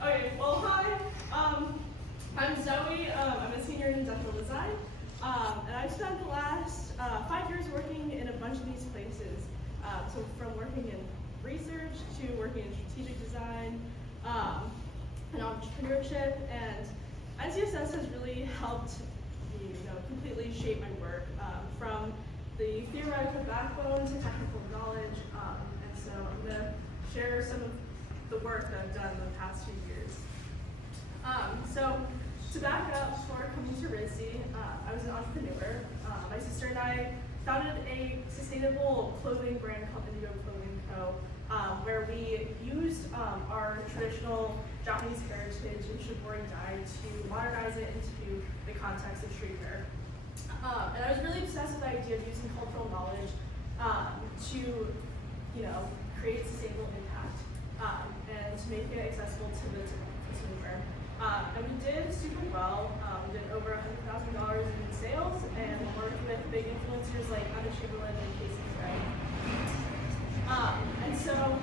Okay, well, hi. I'm Zoe. I'm a senior in industrial design, and I've spent the last 5 years working in a bunch of these places. So from working in research to working in strategic design and entrepreneurship, and NCSS has really helped me, completely shape my work from the theoretical backbone to technical knowledge. And so I'm going to share some of the work that I've done in the past few years. So to back up, before coming to RISD, I was an entrepreneur. My sister and I founded a sustainable clothing brand called Indigo Clothing Co., where we used our traditional Japanese heritage and shibori dye to modernize it into the context of streetwear. And I was really obsessed with the idea of using cultural knowledge to, create sustainable impact and to make it accessible to the consumer. And we did super well. We did over $100,000 in sales and worked with big influencers like Anna Chamberlain and Casey Craig. And so,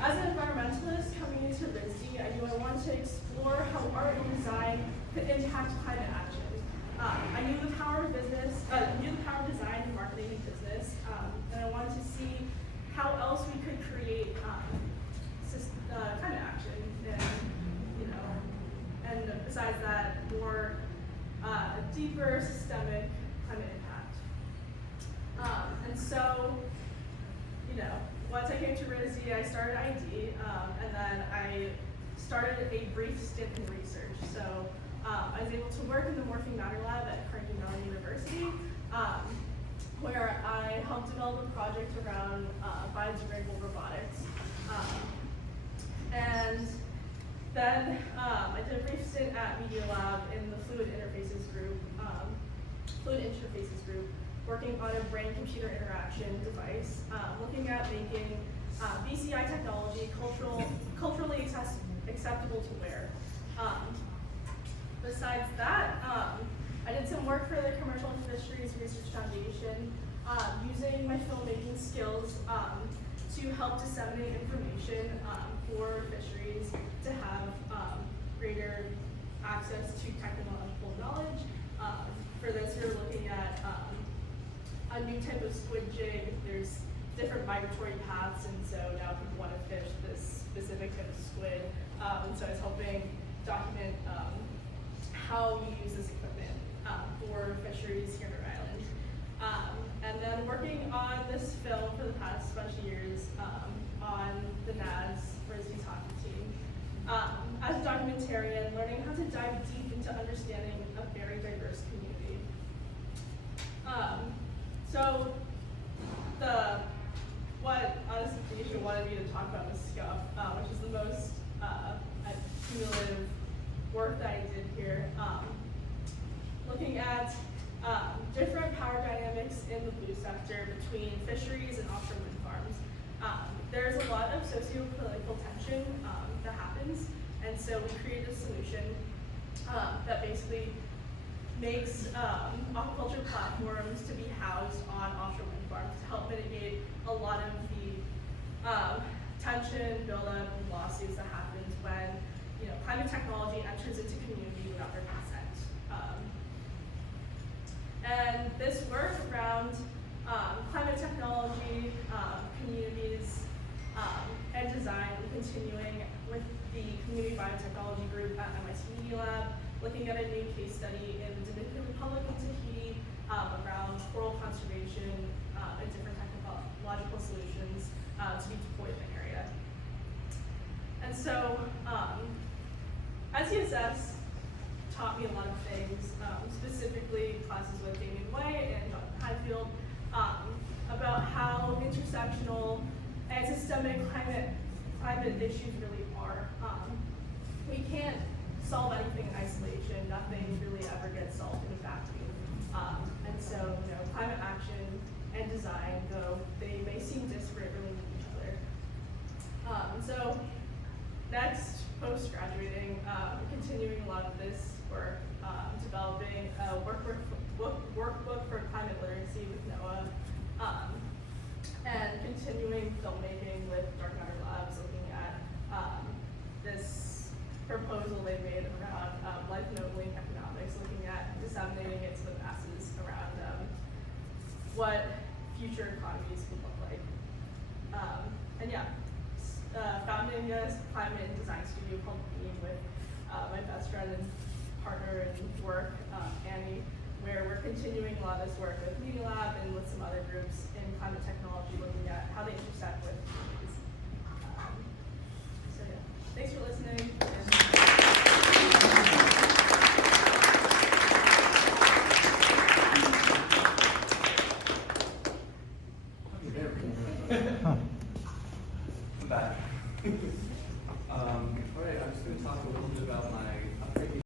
as an environmentalist coming into RISD, I knew I wanted to explore how art and design could impact climate action. I knew the power of design and marketing in business, and I wanted to see how else we could create climate action, and besides that, more deeper systemic climate impact. And so, once I came to RISD, I started ID, and then I started a brief stint in research. So I was able to work in the Morphing Matter Lab at Carnegie Mellon University, where I helped develop a project around biodegradable robotics. And then I did a brief stint at Media Lab in the Fluid Interfaces group, working on a brain-computer interaction device, looking at making BCI technology culturally acceptable to wear. Besides that, I did some work for the Commercial Fisheries Research Foundation, using my filmmaking skills to help disseminate information for fisheries to have greater access to technological knowledge. For this, we're looking at a new type of squid jig. There's different migratory paths, and so now people want to fish this specific type of squid. And so I was helping document how we use this equipment for fisheries here in Rhode Island. And then working on this film for the past bunch of years on the NAS RISD hockey team. As a documentarian, learning how to dive deep into understanding a very diverse community. So what honestly Felicia wanted me to talk about was SCUF, which is the most cumulative work that I did here. Looking at different power dynamics in the blue sector between fisheries and offshore wind farms. There's a lot of socio-political tension that happens, and so we created a solution that basically makes aquaculture platforms to be housed on offshore wind farms to help mitigate a lot of the tension, buildup, and lawsuits that happens when climate technology enters into community without their consent. And this work around climate technology, communities, and design, continuing with the Community Biotechnology Group at MIT Media Lab, looking at a new case study in the Dominican Republic and Tahiti around coral conservation and different technological solutions to be deployed in the area. And so, NCSS taught me a lot of things, specifically classes with Damien White and John Highfield, about how intersectional and systemic climate issues really are. We can't solve anything in isolation. Nothing really ever gets solved in a vacuum. And so, climate action and design, though they may seem disparate, really need each other. So, next, post-graduating, continuing a lot of this work, developing a workbook for climate literacy with NOAA, and continuing filmmaking with Dark Matter Labs, looking at this proposal they made around life enabling economics, looking at disseminating it to the masses around what future economies would look like. And yeah, founding a climate and design studio called Beam with my best friend and partner in work, Annie, where we're continuing a lot of this work with Media Lab and with some other groups in climate technology, looking at how they intersect with communities. So yeah, thanks for listening.